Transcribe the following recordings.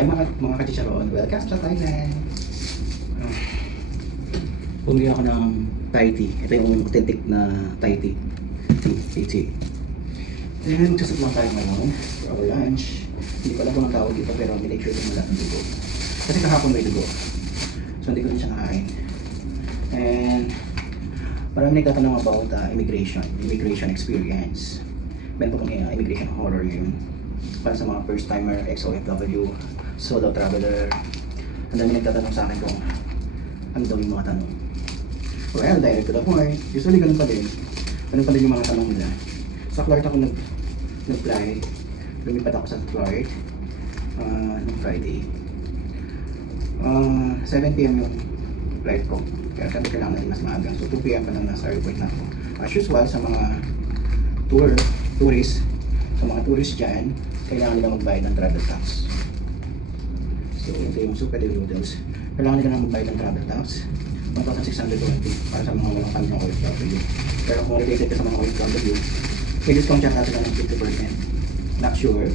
Ay mga kachicharon, welcome sa Thailand. Bumili ako ng Thai tea. Ito yung authentic na Thai tea. Tea. And magsusot lang tayo ngayon for our lunch. Hindi ko alam kung ang tawag dito pero make sure kung wala ng dugo. Kasi kahapon may dugo. So hindi ko rin siya nakain. And marami nagtatanong about immigration experience. Meron po kong immigration horror yun. Para sa mga first timer, ex-OFW, solo traveler. Ang dami nagtatanong sa akin kung ano daw yung mga tanong. Well, direct to the point. Usually ganun pa din. Ganun pa din yung mga tanong nila. Sa Clark ako nag-fly. Lumipat ako sa Clark nung Friday. 7 PM yung flight ko. Kaya sabi kailangan natin mas maaga. So 2 PM pa lang nasa airport na ako. As usual sa mga tourists, sa mga tourists dyan, kailangan nila magbayad ng travel tax. So ito yung super noodles. Kailangan nila na magbayad ng travel tax. 1,620 para sa mga walang kami ng OFW. Pero kung related ka sa mga OFW, may discount chat natin ng 50%. Not sure.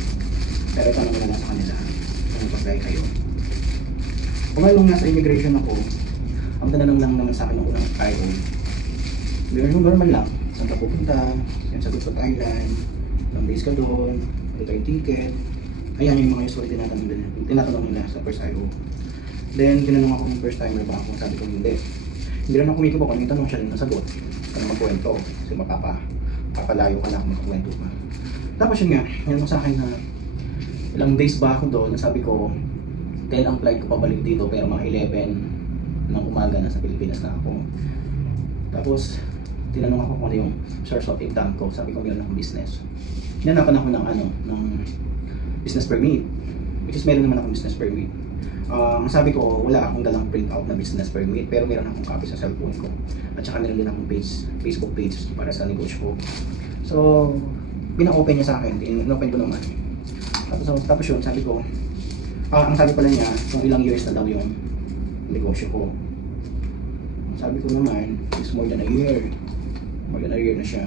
Pero tanong mo na lang sa kanila kung mag-apply kayo. Kung nung nasa immigration ako, ang tanong lang naman sa akin ng unang IO. Normal lang. Saan ka pupunta? Yan sagot sa Thailand. Ilang days ka doon? Ito yung ticket. Ayan yung mga usually tinatanong nila sa first IO. Then, tinanong ako ng first timer ba ako, sabi ko hindi. Hindi lang ako kumikip ako, yung tanong siya rin nasagot. Kaya magkwento, kasi mapapalayo ka na kung magkwento ka. Tapos yun nga, yan sa akin na ilang days ba ako doon, sabi ko, 10 ang flight ko pabalik dito, pero mga 11 ng umaga na sa Pilipinas na ako. Tapos, tinanong ako kung ano yung source of income ko, sabi ko meron akong business. Hinanapan ako ng business permit, which is meron naman akong business permit. Sabi ko, wala akong dalang printout na business permit, pero meron akong copy sa cellphone ko. At saka meron din akong Facebook page para sa negosyo ko. So, pina-open niya sa akin, in-open ko naman. Tapos yun, sabi ko, ang sabi pala niya, kung ilang years na daw yung negosyo ko. Sabi ko naman, is more than a year. More than a year na siya.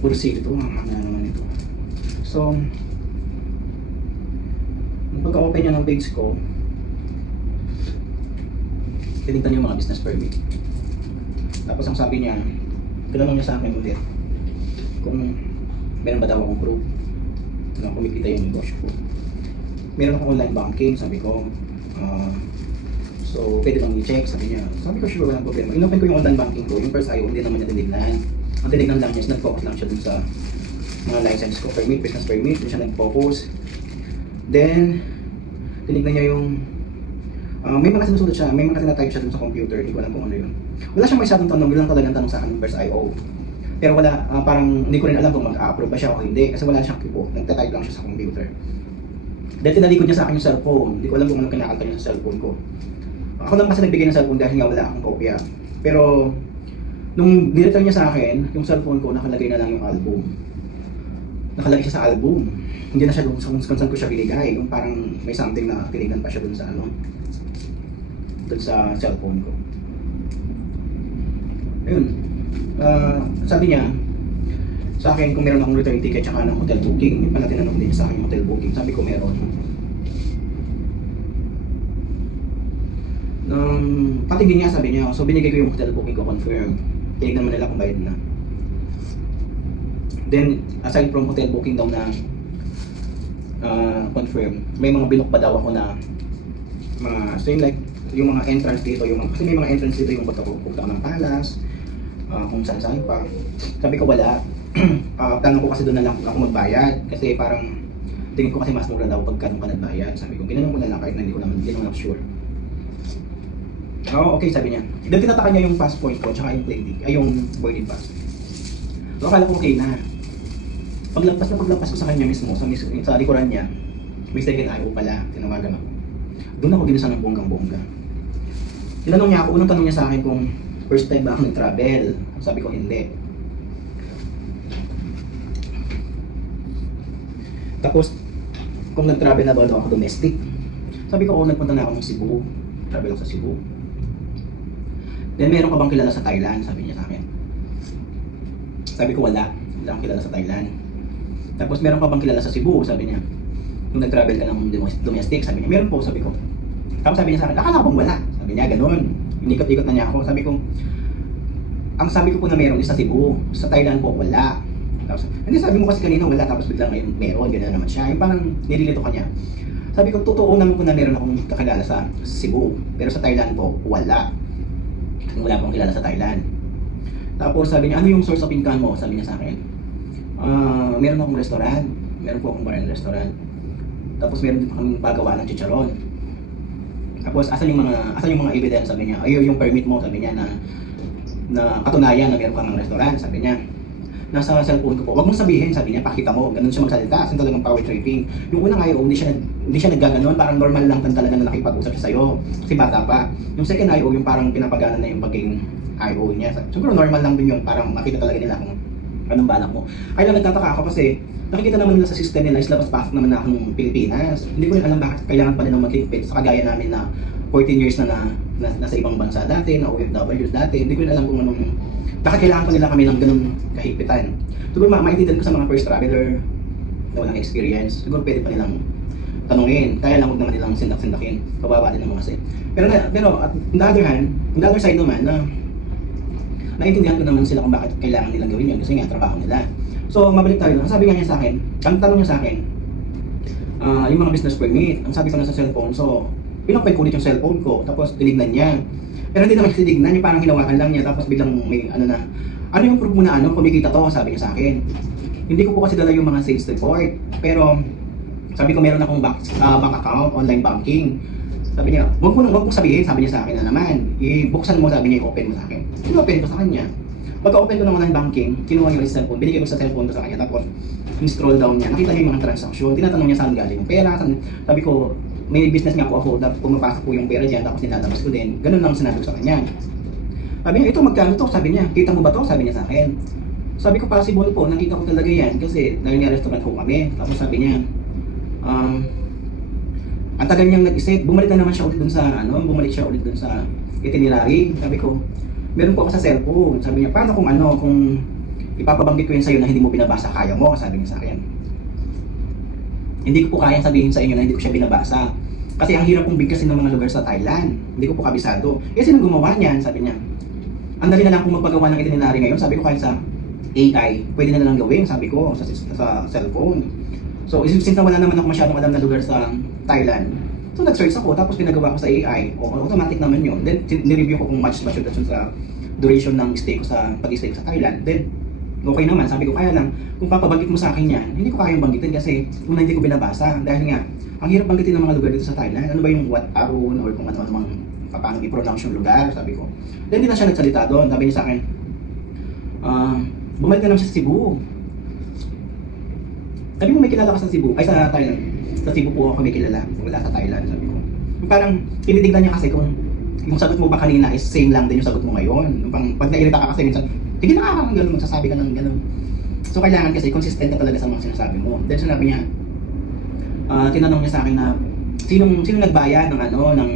Puro sale ito, mahal na naman ito. So, pagka-open niya ng page ko, tinignan yung mga business permit. Tapos ang sabi niya, tinanong niya sa akin ulit kung meron ba daw akong proof na kumikita yung negosyo ko. Meron akong online banking, sabi ko. So, pwede lang i-check, sabi niya. Sabi ko, sure, walang problema. Inopen ko yung online banking ko, yung first IO, hindi naman niya tinignan. Ang tinignan lang niya is nag-focus lang siya dun sa mga license ko, permit, business permit, dun siya nag-focus. Then, tinignan niya yung may mga sinusulat siya, may mga tinatype siya dun sa computer, hindi ko alam kung ano yun. Wala siyang may sabong tanong, yun lang talagang tanong sa akin ng first IO. Pero wala, parang hindi ko rin alam kung mag-approve ba siya o hindi, kasi wala siyang kipo, nagtatype lang siya sa computer. Then tinalikod niya sa akin yung cellphone, hindi ko alam kung anong kinakanta niya sa cellphone ko. Ako lang kasi nagbigay ng cellphone dahil nga wala akong kopya. Pero, nung nireturn niya sa akin, yung cellphone ko nakalagay na lang yung album. Nakalagay siya sa album. Hindi na siya doon kung saan ko siya binigay. Yung parang may something na tinignan pa siya doon sa doon sa cellphone ko. Ayun. Sabi niya sa akin kung meron akong return ticket tsaka ng hotel booking. May pala tinanong din sa akin yung hotel booking. Sabi ko meron. Patingin niya, sabi niya. So binigay ko yung hotel booking ko, confirm. Tinignan mo nila kung bayad na. Then, aside from hotel booking daw na confirm, may mga binok pa daw ako na mga, same like, yung mga entrance dito, kasi may mga entrance dito yung punta ng palace, kung saan pa. Sabi ko wala. Tanong ko kasi doon na lang ako magbayad, kasi parang, tingin ko kasi mas mura daw pagka doon ka nagbayad. Sabi ko, ginanong ko na lang kahit na hindi ko naman sure. Okay, sabi niya. Then tinataka niya yung passport ko, tsaka yung plane ticket, ay yung boarding pass. So akala ko okay na. Paglagpas ko sa kanya mismo, sa likuran niya, may second IO pala, tinawagan ako. Doon ako ginusan ng bonggang-bongga. Tinanong niya ako, unang tanong niya sa akin kung first time ba ako nag-travel. Sabi ko hindi. Tapos, kung nag-travel na ba daw ako domestic. Sabi ko, nagpunta na ako ng Cebu. Travel ako sa Cebu. Then, meron ka bang kilala sa Thailand? Sabi niya sa akin. Sabi ko, wala. Wala akong kilala sa Thailand. Tapos, meron ka bang kilala sa Cebu? Sabi niya. nung nag-travel ka ng domestic, sabi niya, meron po, sabi ko. Tapos sabi niya sa akin, akala ko bang wala. Sabi niya, ganun. Inikot-ikot na niya ako. Sabi ko, ang sabi ko po na meron is sa Cebu. Sa Thailand po, wala. Tapos, hindi, sabi mo kasi kanina wala, tapos biglang ngayon meron, ganyan naman siya. Yung parang nililito ka niya. Sabi ko, totoo naman po na meron akong kakilala sa Cebu. Pero sa Thailand po, wala. Wala akong kilala sa Thailand. Tapos sabi niya, ano yung source of income mo? Sabi niya sa akin, meron akong restaurant. Meron po akong bar and restaurant. Tapos meron din po kaming pagawa ng chicharon. Tapos asan yung mga evidence? Sabi niya, ayun yung permit mo, sabi niya, na katunayan na meron kang restaurant, sabi niya. Nasa cellphone ko po. Wag mong sabihin, sabi niya, pakita mo. Ganun siya magsalita. Asan talagang power tripping. Yung unang IO, hindi siya naggaganon. Parang normal lang talaga na nakipag-usap siya sa'yo. Kasi bata pa. Yung second IO, yung parang pinapagana na yung pagiging IO niya. Siguro normal lang din yun. Parang makita talaga nila kung anong balak mo. Kaya lang nagtataka ako kasi nakikita naman nila sa system nila is labas-pasok naman na akong Pilipinas. Hindi ko rin alam bakit kailangan pa nilang mag-clickbait sa kagaya namin na 14 years na nasa ibang bansa dati, na OFWs dati. Hindi ko rin alam kung anong bakit kailangan pa nila kami ng ganun kahipitan. Siguro maintindihan ko sa mga first traveler na walang experience. Siguro pwede pa nilang tanungin. Kaya lang huwag naman nilang sindak-sindakin. Kawawa din naman kasi. Pero at on the other hand, on the other side naman, naintindihan ko naman sila kung bakit kailangan nilang gawin yun. Kasi nga, trabaho nila. So, mabalik tayo. Ang sabi nga niya sa akin, ang tanong niya sa akin, yung mga business permit, ang sabi ko na sa cellphone. So, pinapay ko ulit yung cellphone ko. Tapos, tinignan niya. Pero hindi naman kasi tinignan niya, parang hinawakan lang niya. Tapos, biglang may ano yung proof mo na kumikita to, sabi niya sa akin. Hindi ko po kasi dala yung mga sales report. Pero, sabi ko meron akong bank account, online banking. Sabi niya, wag mo sabihin, sabi niya sa akin na naman. Ibuksan mo, sabi niya, i-open mo sa akin. I-open ko sa kanya. Pagka-open ko ng online banking, kinuha niya yung cellphone, binigay ko sa cellphone ko sa kanya. Tapos, in-scroll down niya, nakita niya yung mga transaction. Tinatanong niya saan galing yung pera. Sabi ko, may business nga po ako, pumapasok po yung pera dyan, tapos nilalabas ko din. Ganun lang sinabi ko sa kanya. Sabi niya, ito magkano to? Sabi niya, kita mo ba to? Sabi niya sa akin. Sabi ko, possible po, nakita ko talaga yan kasi dahil nga restaurant ko kami. Tapos sabi niya, ang tagal niyang nag-isip, bumalik na naman siya ulit dun sa itinerary. Sabi ko, meron po ako sa cellphone. Sabi niya, paano kung ipapabanggit ko yun sa'yo na hindi mo binabasa, kaya mo? Sabi niya sa akin. Hindi ko po kayang sabihin sa inyo na hindi ko siya binabasa. Kasi ang hirap kong bigkasin ng mga lugar sa Thailand. Hindi ko po kabisado. Kasi nung gumawa niyan, sabi niya, ang dali na lang kung magpagawa ng itinerary ngayon. Sabi ko kahit sa AI, pwede na lang gawin, sabi ko, sa cellphone. So, since na wala naman ako masyadong alam na lugar sa Thailand, so nag-search ako, tapos pinagawa ko sa AI, automatic naman yun. Then, nireview ko kung match ba siya sa duration ng stay ko sa pag-stay ko sa Thailand. Then, okay naman, sabi ko, kaya lang, kung papabanggit mo sa akin yan, hindi ko kayang banggitin kasi una hindi ko binabasa. Dahil nga, ang hirap banggitin ng mga lugar dito sa Thailand. Ano ba yung Wat Arun or kung ano mang paano i-pronounce yung lugar, sabi ko. Then, hindi na siya nagsalita doon. Sabi niya sa akin, bumalik na naman siya sa Cebu. Sabi mo, may kilala ka sa Cebu? Ay, sa Thailand. Sa Cebu po ako may kilala. Wala sa Thailand, sabi ko. Parang, tinitignan niya kasi kung yung sagot mo ba kanina is same lang din yung sagot mo ngayon. Pag nairita ka kasi minsan, hindi na kang gano'n, magsasabi ka ng gano'n. So, kailangan kasi consistent ka talaga sa mga sinasabi mo. Then, sinabi niya, tinanong niya sa akin na, sino nagbayad ng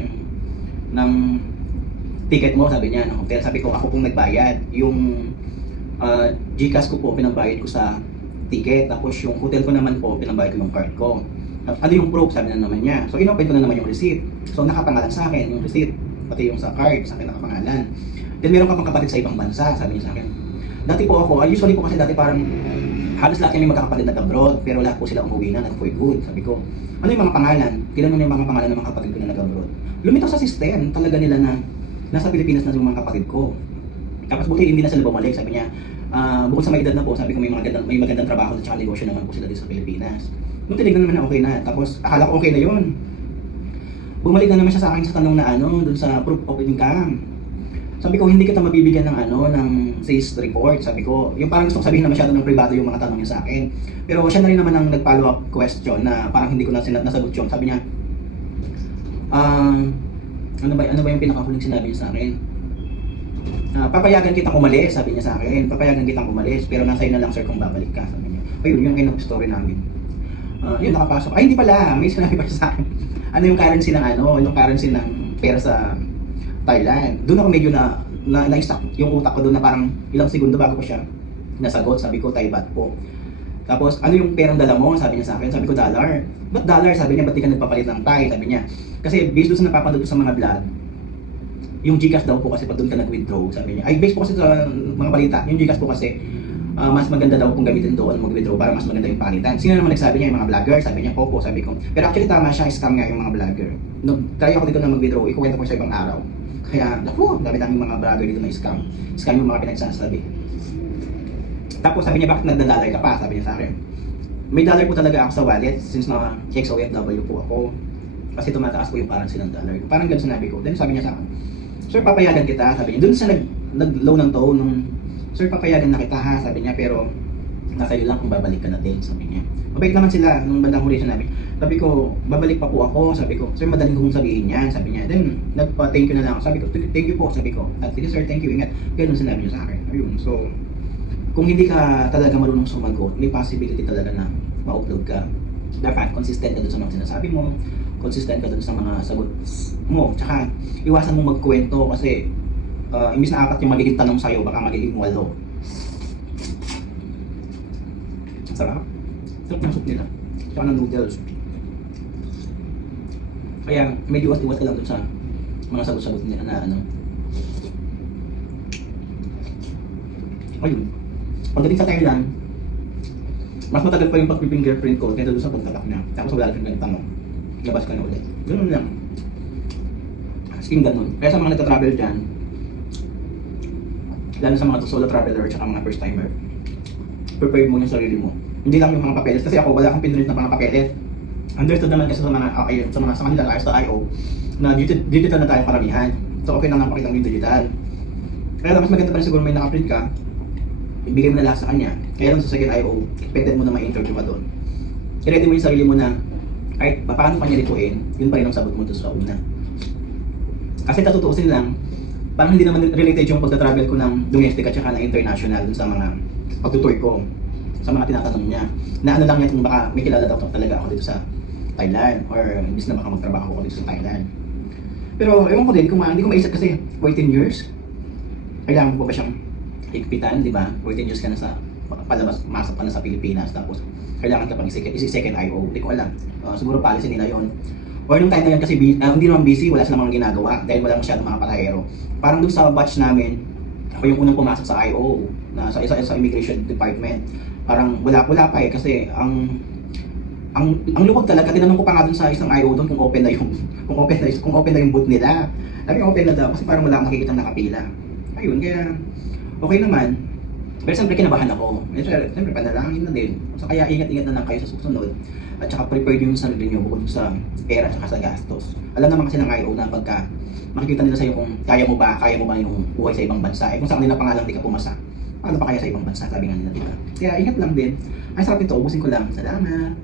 ticket mo, sabi niya, ng hotel. Sabi ko, ako pong nagbayad. Yung GCash ko po, pinambayad ko sa ticket. Tapos yung hotel ko naman po, pinambayad ko yung card ko. Ano yung proof, sabi na naman niya. So, inopen ko na naman yung receipt. So, nakapangalan sa akin yung receipt. Pati yung sa card, sa akin nakapangalan. Then, meron ka pang kapatid sa ibang bansa, sabi niya sa akin. Dati po ako, usually po kasi dati parang halos lahat kami magkakapatid nag-abroad, pero lahat po sila umuwi na, nag-for good. Sabi ko, ano yung mga pangalan? Tinanong yung mga pangalan ng mga kapatid ko na nag-abroad. Lumitaw sa system talaga nila na nasa Pilipinas na yung mga kapatid ko. Tapos buti hindi na sila bumalik, sabi niya. Bukod sa may edad na po, sabi ko may magandang trabaho at saka negosyo naman po sila dito sa Pilipinas. Nung tinignan naman na okay na, tapos akala ko okay na yun. Bumalik na naman siya sa akin sa tanong na dun sa proof of income. Sabi ko, hindi kita mabibigyan ng sales report. Sabi ko, yung parang gusto sabihin na masyado ng privado yung mga tanong niya sa akin. Pero siya na rin naman ang nag-follow up question na parang hindi ko na nasagot yun. Sabi niya, ano ba yung pinakahuling sinabi niya sa akin? Papayagan kitang umalis, sabi niya sa akin. Papayagan kitang umalis, pero nasa na lang sir kung babalik ka, sabi niya. Ayun, yung end of story namin. Yun, nakapasok. Ay, hindi pala, may sinabi pa siya sa akin. Ano yung currency ng pera sa Thailand. Doon ako medyo na-stuck yung utak ko doon na parang ilang segundo bago ko siya nasagot. Sabi ko, Thai baht po. Tapos, ano yung perang dala mo? Sabi niya sa akin. Sabi ko, dollar. Ba't dollar? Sabi niya, ba't di ka nagpapalit ng Thai? Sabi niya. Kasi based doon sa napapanood ko sa mga vlog, yung Gcash daw po kasi pag doon ka nag-withdraw, sabi niya. Ay, based po kasi sa mga balita, yung Gcash po kasi, mas maganda daw kung gamitin doon mag-withdraw para mas maganda yung palitan. Sino naman nagsabi niya? Yung mga vlogger. Sabi niya, opo, sabi ko. Pero actually tama siya, scam nga yung mga vlogger. Try ako dito na mag-withdraw, ikukwento ko sa ibang araw. Kaya, dami-daming mga vlogger dito na scam. Scam yung mga pinagsasabi. Tapos sabi niya, bakit nagda-dollar ka pa? Sabi niya sa akin. May dollar po talaga ako sa wallet since na ex-OFW po ako. Kasi tumataas po yung currency ng dollar. Parang ganun sinabi ko. Then sabi niya sa akin, sir, papayagan kita. Sabi niya, doon sa nag-low ng tone nung, sir, papayagan na kita ha. Sabi niya, pero nasa iyo lang kung babalik ka na din. Sabi niya. Mabait naman sila nung bandang huli sinabi. Sabi ko, babalik pa po ako. Sabi ko, sir, madaling kong sabihin yan. Sabi niya. Then, nagpa-thank you na lang. Sabi ko, thank you po. Sabi ko, at sige sir, thank you. Ingat. Ganun sinabi niya sa akin. Ayun. So, kung hindi ka talaga marunong sumagot, may possibility talaga na ma-upload ka. Dapat consistent ka dun sa mga sinasabi mo, consistent ka dun sa mga sagot mo. Tsaka, iwasan mo magkwento kasi imbis na 4 yung magiging tanong sa'yo, baka magiging 8. Sarap. Sarap ng soup nila. Tsaka ng noodles. Kaya, medyo iwas-iwas ka lang dun sa mga sagot-sagot nila na ano. Ayun. Pagdating sa Thailand, mas matagal pa yung pag-fingerprint ko kaya doon sa pagtatak niya. Tapos wala siyang ganito tanong. Labas ka na ulit. Ganun lang. Skin ganun. Kaya sa mga nagta-travel dyan, lalo sa mga solo traveler at mga first timer, prepare mo yung sarili mo. Hindi lang yung mga papeles. Kasi ako, wala akong pinrint na mga papeles. Understood naman kasi sa mga sa kanila, IO, na digital na tayo karamihan. So okay lang napakita mo yung digital. Kaya mas maganda pa rin siguro may naka-print ka, ibigay mo na lahat sa kanya. Kaya lang sa second IO, expected mo na ma-interview ka doon. I-ready mo yung sarili mo na kahit paano kanya rituin, yun pa rin ang sabot mo doon sa una. Kasi tatutuusin lang, parang hindi naman related yung pagta-travel ko ng domestic at saka ng international dun sa mga pagtutour ko, sa mga tinatanong niya. Na ano lang yan kung baka may kilala daw talaga ako dito sa Thailand or imbis na baka magtrabaho ako dito sa Thailand. Pero ewan ko din, hindi ko maisip kasi 14 years, kailangan ko ba siyang higpitan, di ba? 14 years ka na sa palabas, masok pa na sa Pilipinas, tapos kailangan ka pang second IO. Hindi ko alam. Siguro policy nila yon. Or nung time na yan kasi hindi naman busy, wala silang mga ginagawa dahil wala masyadong mga pasahero. Parang dun sa batch namin, ako yung unang pumasok sa IO na sa immigration department. Parang wala pa eh kasi ang lubog talaga. Tinanong ko pa nga dun sa isang IO doon kung open na yung kung open na yung booth nila. Sabi open na daw kasi parang wala akong nakikita nakapila. Ayun, kaya okay naman. Pero siyempre kinabahan ako. Siyempre panalangin na din. So kaya ingat-ingat na lang kayo sa susunod. At saka prepare yung sarili nyo bukod sa pera at saka sa gastos. Alam naman kasi ng IO na pagka makikita nila sa'yo kung kaya mo ba yung buhay sa ibang bansa. Eh kung sa kanila pangalan di ka pumasa, paano pa kaya sa ibang bansa? Sabi nga nila, diba? Kaya ingat lang din. Ay sarap ito, ubusin ko lang. Salamat!